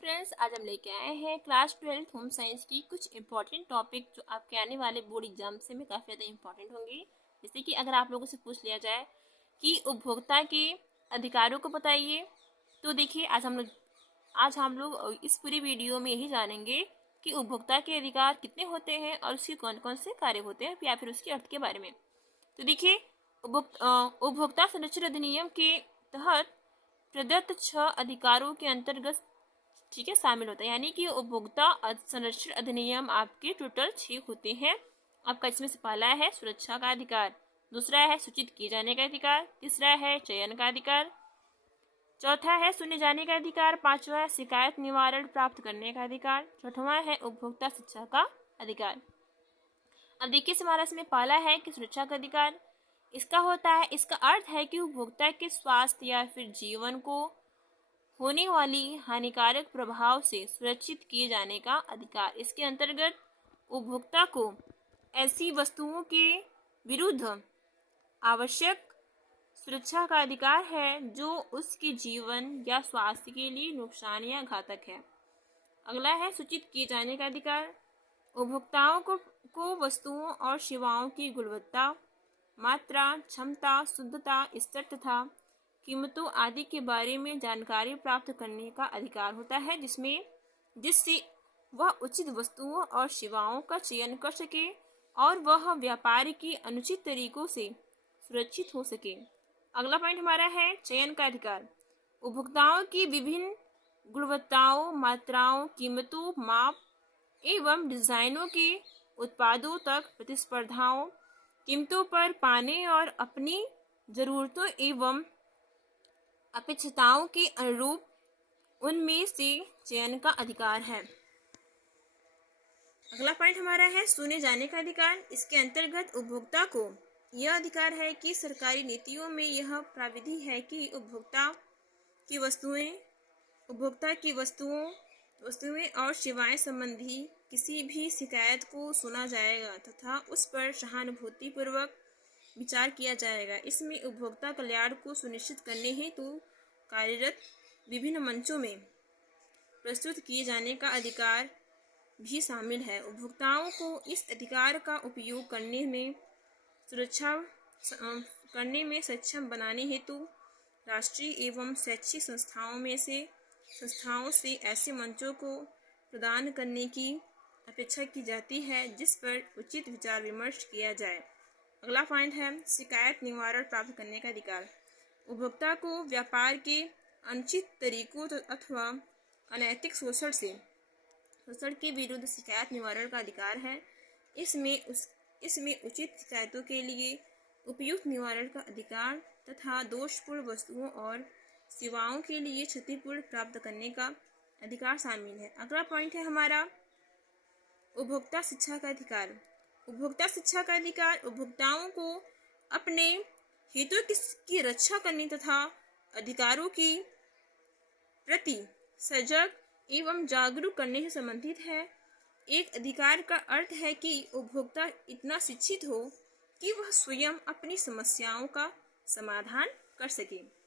Friends, आज हम लेके आए हैं क्लास 12 होम साइंस की कुछ इंपॉर्टेंट टॉपिक जो आपके आने वाले बोर्ड एग्जाम से में काफ़ी ज़्यादा इंपॉर्टेंट होंगी। जैसे कि अगर आप लोगों से पूछ लिया जाए कि उपभोक्ता के अधिकारों को बताइए, तो देखिए आज हम लोग इस पूरी वीडियो में यही जानेंगे कि उपभोक्ता के अधिकार कितने होते हैं और उसके कौन कौन से कार्य होते हैं या फिर उसके अर्थ के बारे में। तो देखिए, उपभोक्ता संरक्षण अधिनियम के तहत प्रदत्त 6 अधिकारों के अंतर्गत ठीक है शामिल होता है, यानी कि उपभोक्ता संरक्षण अधिनियम आपके टोटल 6 होते हैं। आपका इसमें से पहला है सुरक्षा का अधिकार, दूसरा है सूचित किए जाने का अधिकार, तीसरा है चयन का अधिकार, चौथा है सुने जाने का अधिकार, पांचवा है शिकायत निवारण प्राप्त करने का अधिकार, छठवां है उपभोक्ता शिक्षा का अधिकार। अब देखिए हमारा इसमें पहला है कि सुरक्षा का अधिकार। इसका अर्थ है कि उपभोक्ता के स्वास्थ्य या फिर जीवन को होने वाली हानिकारक प्रभाव से सुरक्षित किए जाने का अधिकार। इसके अंतर्गत उपभोक्ता को ऐसी वस्तुओं के विरुद्ध आवश्यक सुरक्षा का अधिकार है जो उसके जीवन या स्वास्थ्य के लिए नुकसान या घातक है। अगला है सूचित किए जाने का अधिकार। उपभोक्ताओं को वस्तुओं और सेवाओं की गुणवत्ता, मात्रा, क्षमता, शुद्धता, स्तर तथा कीमतों आदि के बारे में जानकारी प्राप्त करने का अधिकार होता है, जिससे वह उचित वस्तुओं और सेवाओं का चयन कर सके और वह व्यापार के अनुचित तरीकों से सुरक्षित हो सके। अगला पॉइंट हमारा है चयन का अधिकार। उपभोक्ताओं की विभिन्न गुणवत्ताओं, मात्राओं, कीमतों, माप एवं डिजाइनों के उत्पादों तक प्रतिस्पर्धाओं कीमतों पर पाने और अपनी जरूरतों एवं अपेक्षाओं के अनुरूप उनमें से चयन का अधिकार है। अगला पॉइंट हमारा है सुने जाने का अधिकार। इसके अंतर्गत उपभोक्ता को यह अधिकार है कि सरकारी नीतियों में यह प्राविधान है कि उपभोक्ता की वस्तुएं और सेवाएं संबंधी किसी भी शिकायत को सुना जाएगा तथा उस पर सहानुभूतिपूर्वक विचार किया जाएगा। इसमें उपभोक्ता कल्याण को सुनिश्चित करने हेतु कार्यरत विभिन्न मंचों में प्रस्तुत किए जाने का अधिकार भी शामिल है। उपभोक्ताओं को इस अधिकार का उपयोग करने में सक्षम बनाने हेतु राष्ट्रीय एवं शैक्षिक संस्थाओं से ऐसे मंचों को प्रदान करने की अपेक्षा की जाती है जिस पर उचित विचार विमर्श किया जाए। अगला पॉइंट है शिकायत निवारण प्राप्त करने का अधिकार। उपभोक्ता को व्यापार के अनुचित तरीकों अथवा अनैतिक शोषण के विरुद्ध शिकायत निवारण का अधिकार है। इसमें उचित शिकायतों के लिए उपयुक्त निवारण का अधिकार तथा दोषपूर्ण वस्तुओं और सेवाओं के लिए क्षतिपूर्ति प्राप्त करने का अधिकार शामिल है। अगला पॉइंट है हमारा उपभोक्ता शिक्षा का अधिकार। उपभोक्ता शिक्षा का अधिकार उपभोक्ताओं को अपने हितों की रक्षा करने तथा अधिकारों की प्रति सजग एवं जागरूक करने से संबंधित है। एक अधिकार का अर्थ है कि उपभोक्ता इतना शिक्षित हो कि वह स्वयं अपनी समस्याओं का समाधान कर सके।